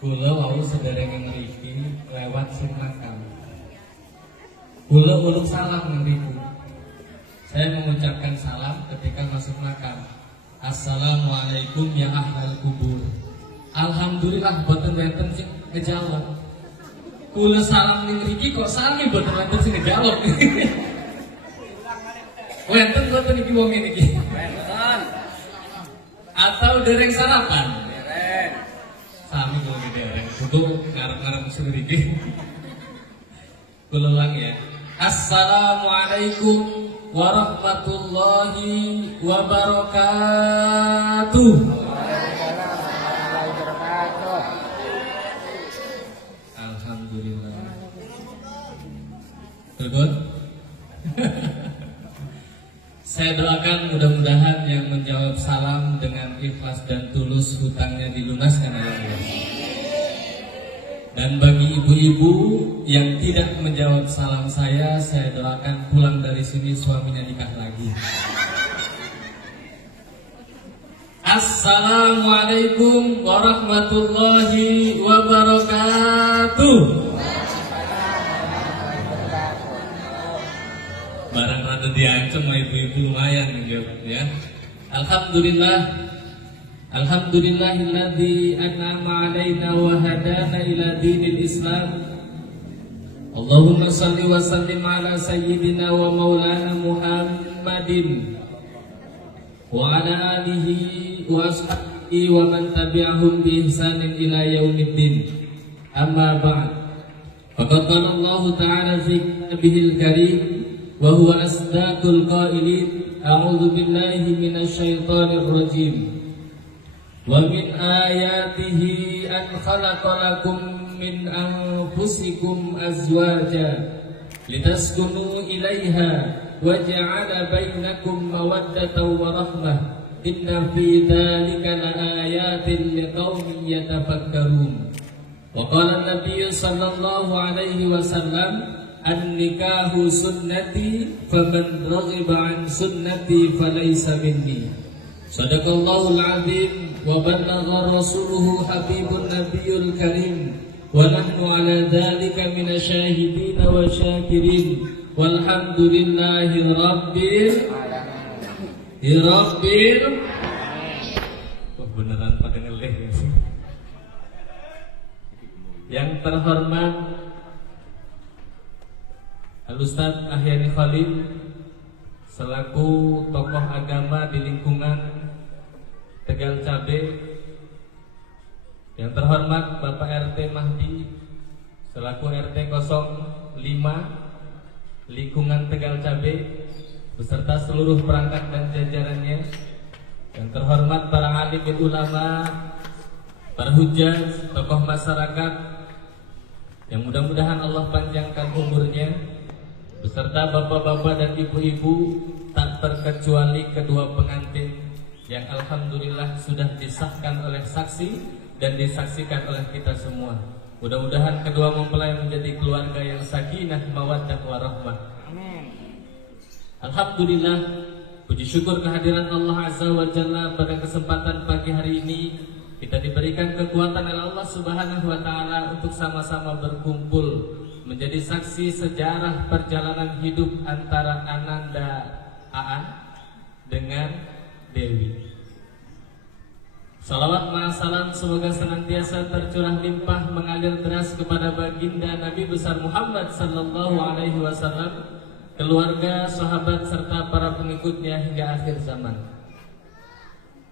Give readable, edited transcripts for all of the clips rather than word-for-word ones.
Kula wau sederenge ngriki lewat sing makam. Kula uluk salam ngriki. Saya mengucapkan salam ketika masuk makam. Assalamualaikum ya ahlal kubur. Alhamdulillah boten wonten sing ngejawab. Kula salam ning mriki kok sami boten wonten sing ngejawab. Wonten boten iki wong niki. Wonten. Atau dereng sarapan? Dereng. Sami kula dereng. Kudu ngarep-ngarep mriki. Kula ulang ya. Assalamualaikum warahmatullahi wabarakatuh. Alhamdulillah. Betul? Saya doakan mudah-mudahan yang menjawab salam dengan ikhlas dan tulus hutangnya dilunaskan oleh Allah. Dan bagi ibu-ibu yang tidak menjawab salam saya doakan pulang dari sini suaminya nikah lagi. Assalamualaikum warahmatullahi wabarakatuh. Barang rada diancam sama ibu-ibu lumayan ya. Alhamdulillah. Alhamdulillahilladzi an'ama 'alaina wa hadana ila dinil Islam. Allahumma shalli wa sallim ala sayyidina wa maulana Muhammadin wa ala alihi wa ashabihi wa man tabi'ahum bi ihsanin ila yaumiddin. Amma ba'd. Faqad qala Allah ta'ala fi kitabihil karim wa huwa asdaqul qailin. A'udzu billahi minasy syaithanir rajim. Wa min ayatihi an khalaqa lakum min anfusikum azwaja litaskunu ilaiha wa ja'ala bainakum mawaddatan wa rahmah. Inna fi dzalika laayatin liqaumin yatafakkarun. Wa qala an-nabiy sallallahu alaihi wasallam an-nikahu sunnati faman raghiba an sunnati falaysa minni. Sadaqallahul azim wa ballagha rasuluhu habibun nabiyul karim wa nahnu ala dzalika minasyahidin wa syakirin walhamdulillahi rabbil beneran pada ngeleh ya sih. Yang terhormat Al-Ustaz Ahyani Khalid selaku tokoh agama di lingkungan Tegal Cabe, yang terhormat Bapak RT Mahdi selaku RT 05 lingkungan Tegal Cabe beserta seluruh perangkat dan jajarannya, yang terhormat para alim ulama, para hujjah, tokoh masyarakat yang mudah-mudahan Allah panjangkan umurnya, beserta bapak-bapak dan ibu-ibu, tak terkecuali kedua pengantin yang alhamdulillah sudah disahkan oleh saksi dan disaksikan oleh kita semua. Mudah-mudahan kedua mempelai menjadi keluarga yang sakinah, mawaddah, warahmah. Amin. Alhamdulillah, puji syukur kehadiran Allah Azza wa Jalla pada kesempatan pagi hari ini kita diberikan kekuatan oleh Allah Subhanahu wa taala untuk sama-sama berkumpul menjadi saksi sejarah perjalanan hidup antara Ananda Aan dengan Dewi. Salawat ma'asalam semoga senantiasa tercurah limpah mengalir deras kepada baginda Nabi besar Muhammad sallallahu alaihi wasallam, keluarga, sahabat serta para pengikutnya hingga akhir zaman.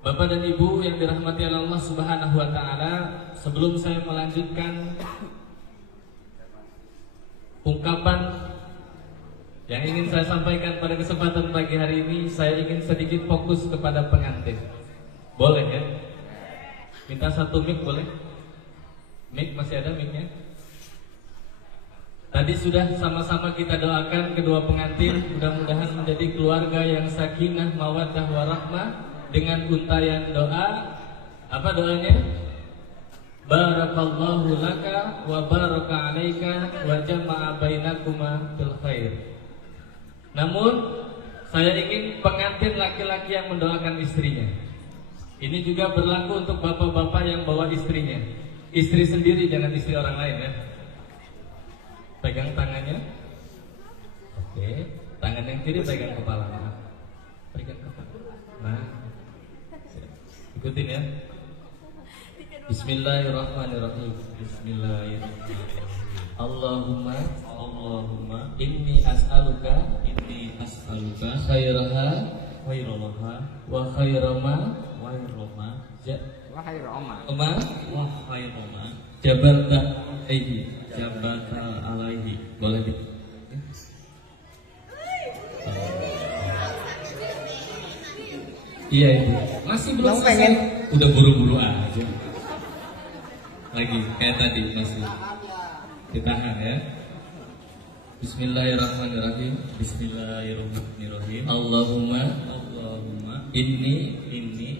Bapak dan Ibu yang dirahmati Allah Subhanahu wa taala, sebelum saya melanjutkan ungkapan yang ingin saya sampaikan pada kesempatan pagi hari ini, saya ingin sedikit fokus kepada pengantin. Boleh ya? Minta satu mic boleh? Mic masih ada micnya? Tadi sudah sama-sama kita doakan kedua pengantin mudah-mudahan menjadi keluarga yang sakinah, mawaddah, warahmah dengan untayan doa. Apa doanya? Barakallahu laka wa baraka alaika wa jama'a bainakuma fil khair. Namun saya ingin pengantin laki-laki yang mendoakan istrinya. Ini juga berlaku untuk bapak-bapak yang bawa istrinya. Istri sendiri, jangan istri orang lain ya. Pegang tangannya. Oke, tangan yang kiri pegang kepala. Pegang kepala. Nah, ikutin ya. Bismillahirrahmanirrahim. Bismillahirrahmanirrahim. Allahumma inni as'aluka khairaha wa khairama jabalta alaihi. Boleh gitu. Iya itu. Masih belum pengen. Udah buru-buru aja. Lagi kayak tadi masih. Ditahan ya. Bismillahirrahmanirrahim. Bismillahirrahmanirrahim. Allahumma inni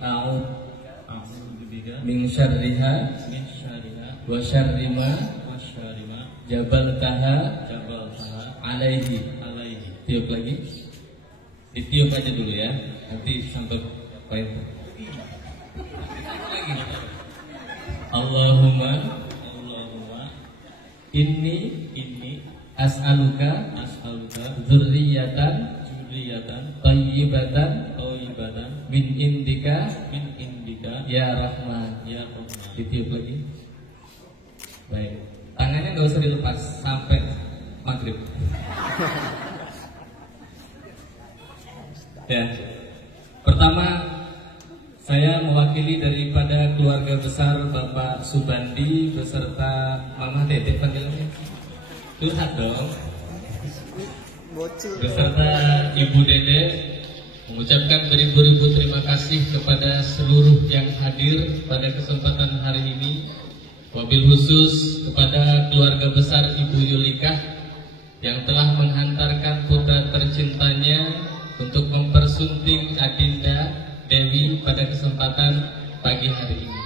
a'udzubika min syarriha wa syarri ma jabaltaha alaihi. Tiup lagi. Ditiup aja dulu ya. Nanti sampai poin. Allahumma inni as'aluka dzurriyyatan thayyibatan min indika ya Rahman. Ditiup lagi. Baik. Tangannya nggak usah dilepas sampai maghrib. Ya. Pertama, saya mewakili daripada keluarga besar Bapak Subandi beserta Mama Dede panggilannya. Curhat dong. Beserta Ibu Dede mengucapkan beribu-ribu terima kasih kepada seluruh yang hadir pada kesempatan hari ini. Wabil khusus kepada keluarga besar Ibu Yulikah yang telah menghantarkan putra tercintanya untuk mempersunting Adinda Dewi pada kesempatan pagi hari ini.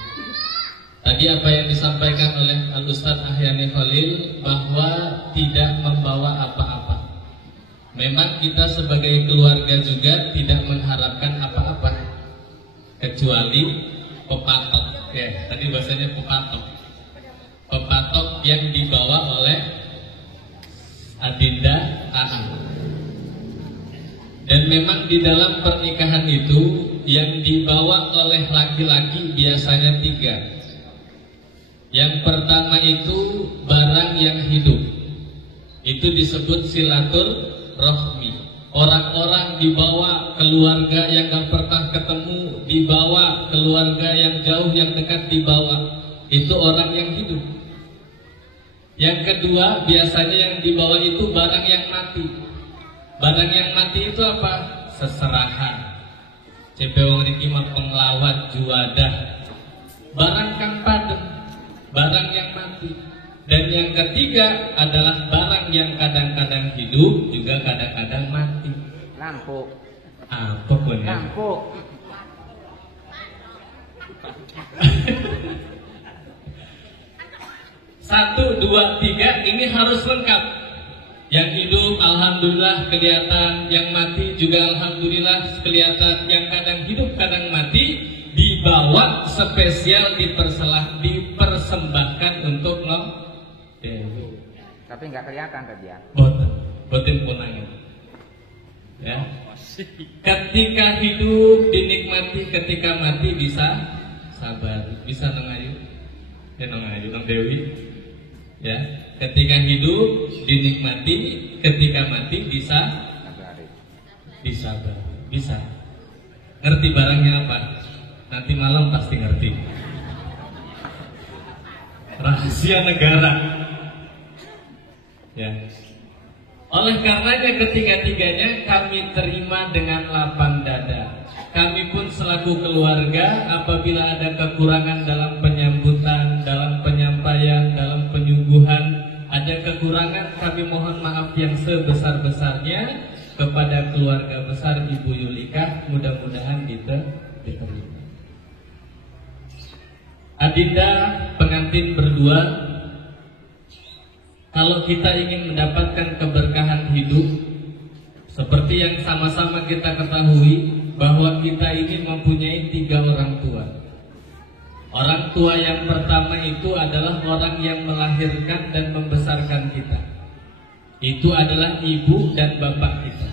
Tadi apa yang disampaikan oleh Al-Ustadz Ahyani Khalil bahwa tidak membawa apa-apa. Memang kita sebagai keluarga juga tidak mengharapkan apa-apa kecuali pepatok. Ya, tadi bahasanya pepatok. Pepatok yang dibawa oleh Adinda AA. Dan memang di dalam pernikahan itu yang dibawa oleh laki-laki biasanya 3. Yang pertama itu barang yang hidup. Itu disebut silaturahmi. Orang-orang dibawa keluarga yang gak pernah ketemu, dibawa keluarga yang jauh, yang dekat dibawa. Itu orang yang hidup. Yang kedua biasanya yang dibawa itu barang yang mati. Barang yang mati itu apa? Seserahan. Cepewong niki mah penglawat juadah. Barang kang padem, barang yang mati. Dan yang ketiga adalah barang yang kadang-kadang hidup juga kadang-kadang mati. Lampu. Apa pun ya? Lampu. 1, 2, 3 ini harus lengkap. Yang hidup alhamdulillah kelihatan, yang mati juga alhamdulillah kelihatan. Yang kadang hidup kadang mati dibawa spesial, dipersembahkan untuk Dewi. Tapi nggak kelihatan tadi ya. Boten punangin. Ya. Ketika hidup dinikmati, ketika mati bisa sabar, bisa nengayu. Nengayu nang Dewi. Ya, ketika hidup dinikmati, ketika mati bisa disabar, bisa. Ngerti barangnya apa? Nanti malam pasti ngerti. Rahasia negara. Ya. Oleh karenanya ketiga-tiganya kami terima dengan lapang dada. Kami pun selaku keluarga apabila ada kekurangan dalam penyambutan, dalam penyampaian, dalam penyungguhan, ada kekurangan, kami mohon maaf yang sebesar-besarnya kepada keluarga besar Ibu Yulikah. Mudah-mudahan diterima. Adinda pengantin berdua, kalau kita ingin mendapatkan keberkahan hidup, seperti yang sama-sama kita ketahui bahwa kita ini mempunyai 3 orang tua. Orang tua yang pertama itu adalah orang yang melahirkan dan membesarkan kita. Itu adalah ibu dan bapak kita.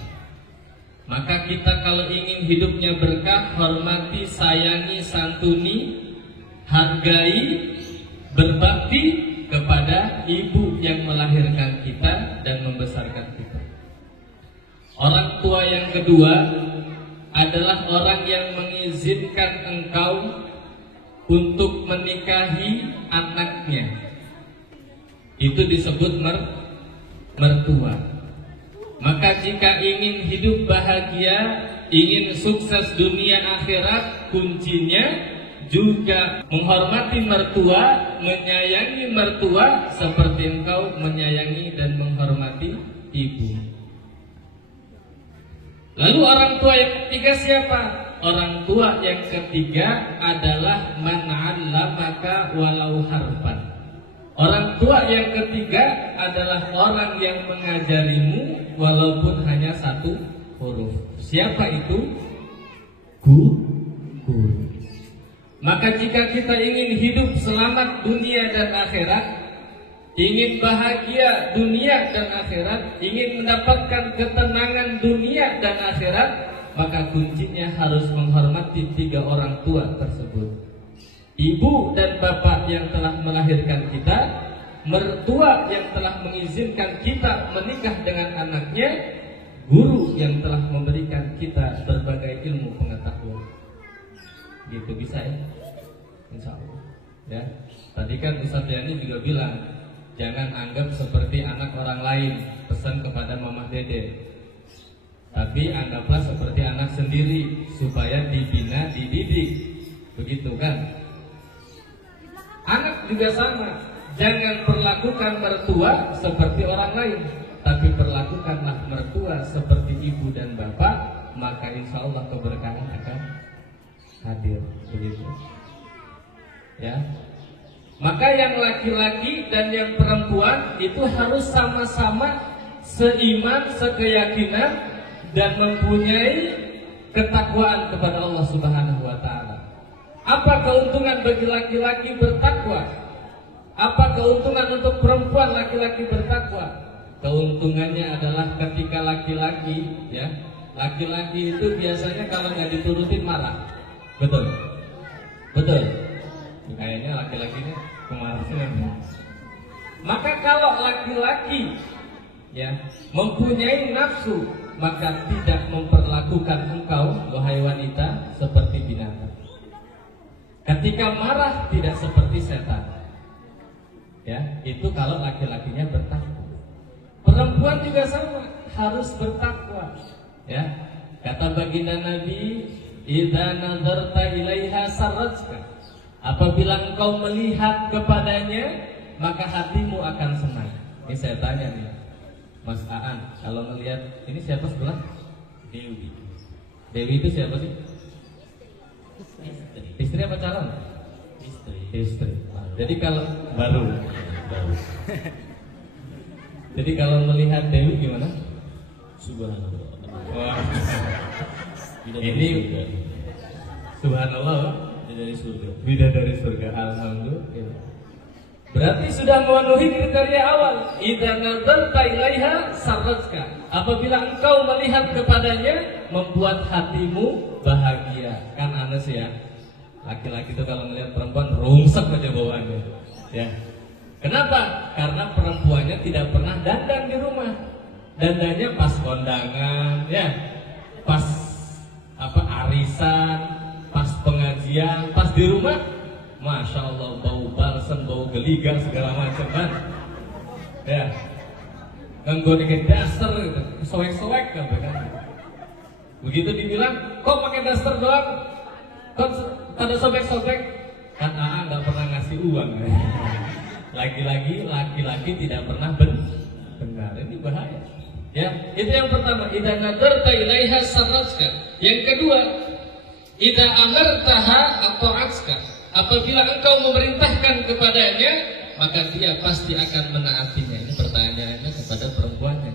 Maka kita kalau ingin hidupnya berkah, hormati, sayangi, santuni, hargai, berbakti kepada ibu yang melahirkan kita dan membesarkan kita. Orang tua yang kedua adalah orang yang mengizinkan engkau untuk menikahi anaknya. Itu disebut mertua. Maka jika ingin hidup bahagia, ingin sukses dunia akhirat, kuncinya juga menghormati mertua, menyayangi mertua seperti engkau menyayangi dan menghormati ibu. Lalu orang tua yang ketiga siapa? Orang tua yang ketiga adalah man 'allamaka walau harfan. Orang tua yang ketiga adalah orang yang mengajarimu walaupun hanya satu huruf. Siapa itu? Guru. Maka jika kita ingin hidup selamat dunia dan akhirat, ingin bahagia dunia dan akhirat, ingin mendapatkan ketenangan dunia dan akhirat, maka kuncinya harus menghormati tiga orang tua tersebut. Ibu dan bapak yang telah melahirkan kita, mertua yang telah mengizinkan kita menikah dengan anaknya, guru yang telah memberikan kita berbagai ilmu pengetahuan. Gitu bisa ya? Insya Allah. Ya. Tadi kan Ustaz Yani juga bilang, jangan anggap seperti anak orang lain, pesan kepada Mama Dede. Tapi anggaplah seperti anak sendiri supaya dibina, dididik. Begitu kan? Anak juga sama. Jangan perlakukan mertua seperti orang lain, tapi perlakukanlah mertua seperti ibu dan bapak, maka insya Allah keberkahan akan hadir. Begitu. Ya. Maka yang laki-laki dan yang perempuan itu harus sama-sama seiman, sekeyakinan, dan mempunyai ketakwaan kepada Allah Subhanahu wa ta'ala. Apa keuntungan bagi laki-laki bertakwa? Apa keuntungan untuk perempuan laki-laki bertakwa? Keuntungannya adalah ketika laki-laki, ya, laki-laki itu biasanya kalau nggak diturutin marah. Betul? Betul? Kayaknya laki-laki ini kemarahan. Maka kalau laki-laki, ya, mempunyai nafsu, maka tidak memperlakukan engkau, wahai wanita, seperti binatang. Ketika marah tidak seperti setan. Ya, itu kalau laki-lakinya bertakwa. Perempuan juga sama, harus bertakwa. Ya, kata baginda Nabi, "Idza nazarta ilaiha sarrajka." Apabila engkau melihat kepadanya, maka hatimu akan senang. Ini saya tanya nih, Mas Aan, kalau melihat ini siapa sebelah? Dewi. Dewi itu siapa sih? Istri apa calon? Istri. Jadi kalau baru. Jadi kalau melihat Dewi gimana? Subhanallah. Wah. Ini subhanallah, dari surga. bidadari surga. Alhamdulillah. Berarti sudah memenuhi kriteria awal. Idza nazarta ilaiha sarrajka. Apabila engkau melihat kepadanya, membuat hatimu bahagia. Kan Anas ya. Laki-laki itu kalau melihat perempuan rungsek aja bawaannya. Ya. Kenapa? Karena perempuannya tidak pernah dandan di rumah. Dandannya pas kondangan, ya. Pas arisan, pas pengajian, pas di rumah, Masya Allah, bau balsam, bau geliga, segala macam kan. Ya. Nggak daster gitu, soek-soek kan. Begitu dibilang, kok pakai daster doang? Kok pada sobek-sobek? Kan nggak pernah ngasih uang. Lagi-lagi laki-laki tidak pernah benar. Ini bahaya. Ya, itu yang pertama. Idza nadarta ilaiha sarrajka. Yang kedua, idza amartaha ata'atka. Apabila engkau memerintahkan kepadanya, maka dia pasti akan menaatinya. Ini pertanyaannya kepada perempuannya.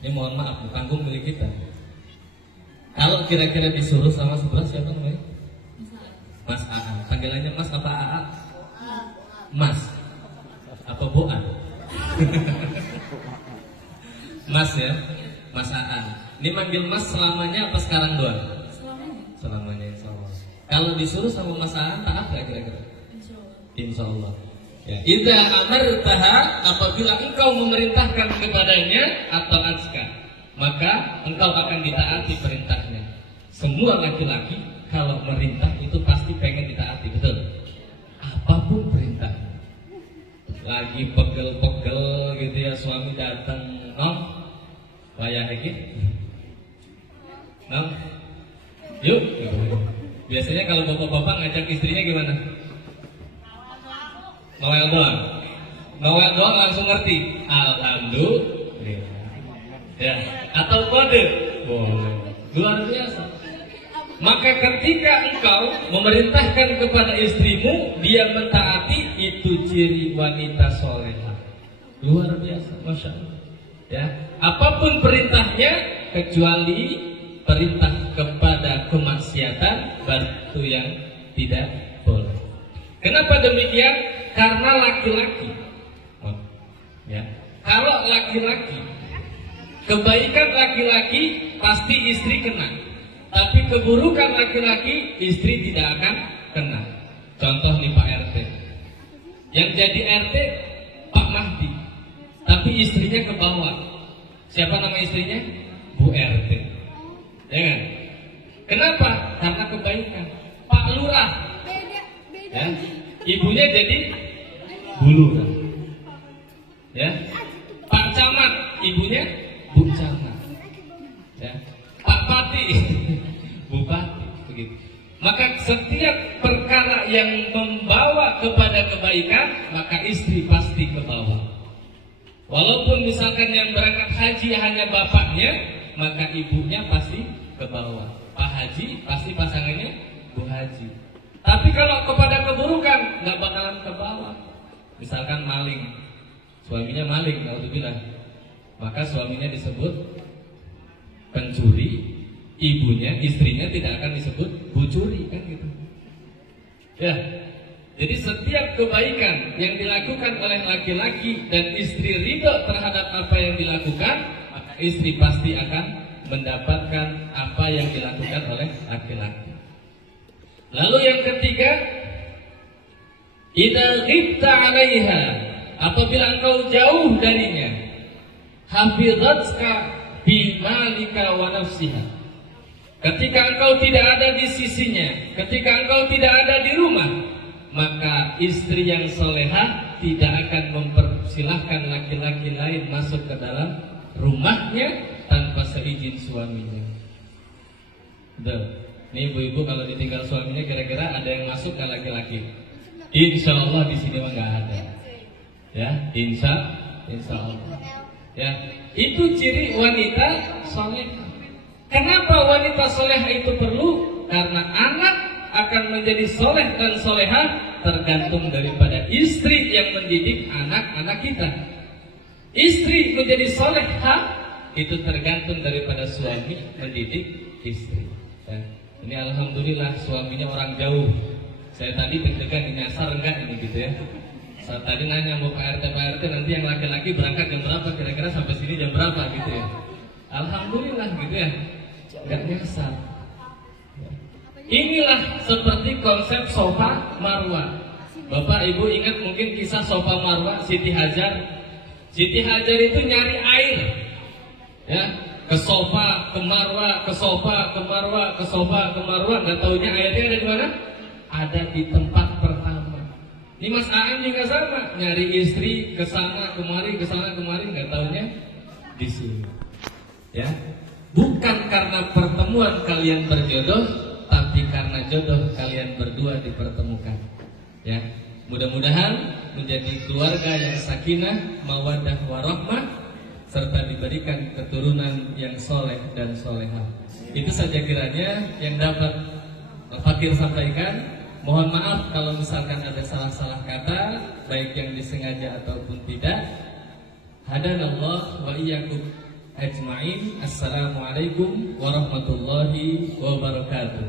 Ini mohon maaf, tanggung milik kita. Kalau kira-kira disuruh sama sebelah siapa namanya? Mas Aan. Panggilannya Mas apa Mas. Apa Boan? Mas ya, Mas Aan. Ini manggil Mas selamanya apa sekarang doang? Selamanya insya Allah. Kalau disuruh sama Mas Aan taat gak kira-kira? Insya Allah. Ya. Idza amartaha, apabila engkau memerintahkan kepadanya atau azka, maka engkau akan ditaati perintahnya. Semua laki-laki kalau merintah itu pasti pengen ditaati, betul? Apapun perintahnya. Lagi pegel-pegel gitu ya, suami datang, kayak gitu. Yuk. Biasanya kalau bapak-bapak ngajak istrinya gimana? Noel doang langsung ngerti. Alhamdulillah. Ya, atau kode. Boleh. Luar biasa. Maka ketika engkau memerintahkan kepada istrimu, dia mentaati, itu ciri wanita solehah. Luar biasa, masya Allah. Ya, apapun perintahnya kecuali perintah kepada kemaksiatan, batu yang tidak boleh. Kenapa demikian? Karena laki-laki, ya, kalau laki-laki, kebaikan laki-laki pasti istri kena, tapi keburukan laki-laki istri tidak akan kena. Contoh nih Pak RT, yang jadi RT Pak Mahdi, tapi istrinya ke bawah. Siapa nama istrinya? Bu RT. Ya kan? Kenapa? Karena kebaikan. Pak Lurah, ya, ibunya jadi bulu, ya. Pak Camat, ibunya Bu Camat, ya. Pak Pati, Bupati, begitu. Maka setiap perkara yang membawa kepada kebaikan, maka istri pasti ke bawah. Walaupun misalkan yang berangkat haji hanya bapaknya, maka ibunya pasti ke bawah. Pak Haji pasti pasangannya Bu Haji. Tapi kalau kepada keburukan nggak bakalan ke bawah. Misalkan maling, suaminya maling, naudzubillah, maka suaminya disebut pencuri, ibunya, istrinya tidak akan disebut bu curi, kan gitu. Ya, jadi setiap kebaikan yang dilakukan oleh laki-laki dan istri ridho terhadap apa yang dilakukan, maka istri pasti akan mendapatkan apa yang dilakukan oleh laki-laki. Lalu yang ketiga, idza ghibta 'alaiha, apabila engkau jauh darinya, hafizatka bi malika wa nafsiha. Ketika engkau tidak ada di sisinya, ketika engkau tidak ada di rumah, maka istri yang solehah tidak akan mempersilahkan laki-laki lain masuk ke dalam rumahnya tanpa seizin suaminya. Nih ibu-ibu kalau ditinggal suaminya kira-kira ada yang masuk ke laki-laki? Insya Allah di sini mah nggak ada. Ya, insya Allah. Ya, itu ciri wanita soleh. Kenapa wanita soleh itu perlu? Karena anak akan menjadi soleh dan solehah tergantung daripada istri yang mendidik anak-anak kita. Istri menjadi solehah itu tergantung daripada suami mendidik istri. Ya. Ini alhamdulillah suaminya orang jauh. Saya tadi deg-degan nyasar enggak ini gitu ya. Saya tadi nanya mau Pak RT nanti yang laki-laki berangkat jam berapa, kira-kira sampai sini jam berapa gitu ya. Alhamdulillah gitu ya. Enggak nyasar. Inilah seperti konsep sofa marwah. Bapak Ibu ingat mungkin kisah sofa marwah Siti Hajar. Siti Hajar itu nyari air. Ya, ke sofa, ke marwah, ke sofa, ke marwah, ke sofa, ke marwah, nggak taunya airnya ada di mana? Ada di tempat pertama. Ini Mas Aan juga sama, nyari istri ke sana kemari, nggak taunya di sini. Ya, bukan karena pertemuan kalian berjodoh, tapi karena jodoh kalian berdua dipertemukan. Ya, mudah-mudahan menjadi keluarga yang sakinah, mawaddah warahmah, serta diberikan keturunan yang soleh dan solehah. Itu saja kiranya yang dapat Fakir sampaikan. Mohon maaf kalau misalkan ada salah-salah kata, baik yang disengaja ataupun tidak. Hadanallah wa iyyakum ajma'in. Assalamualaikum warahmatullahi wabarakatuh.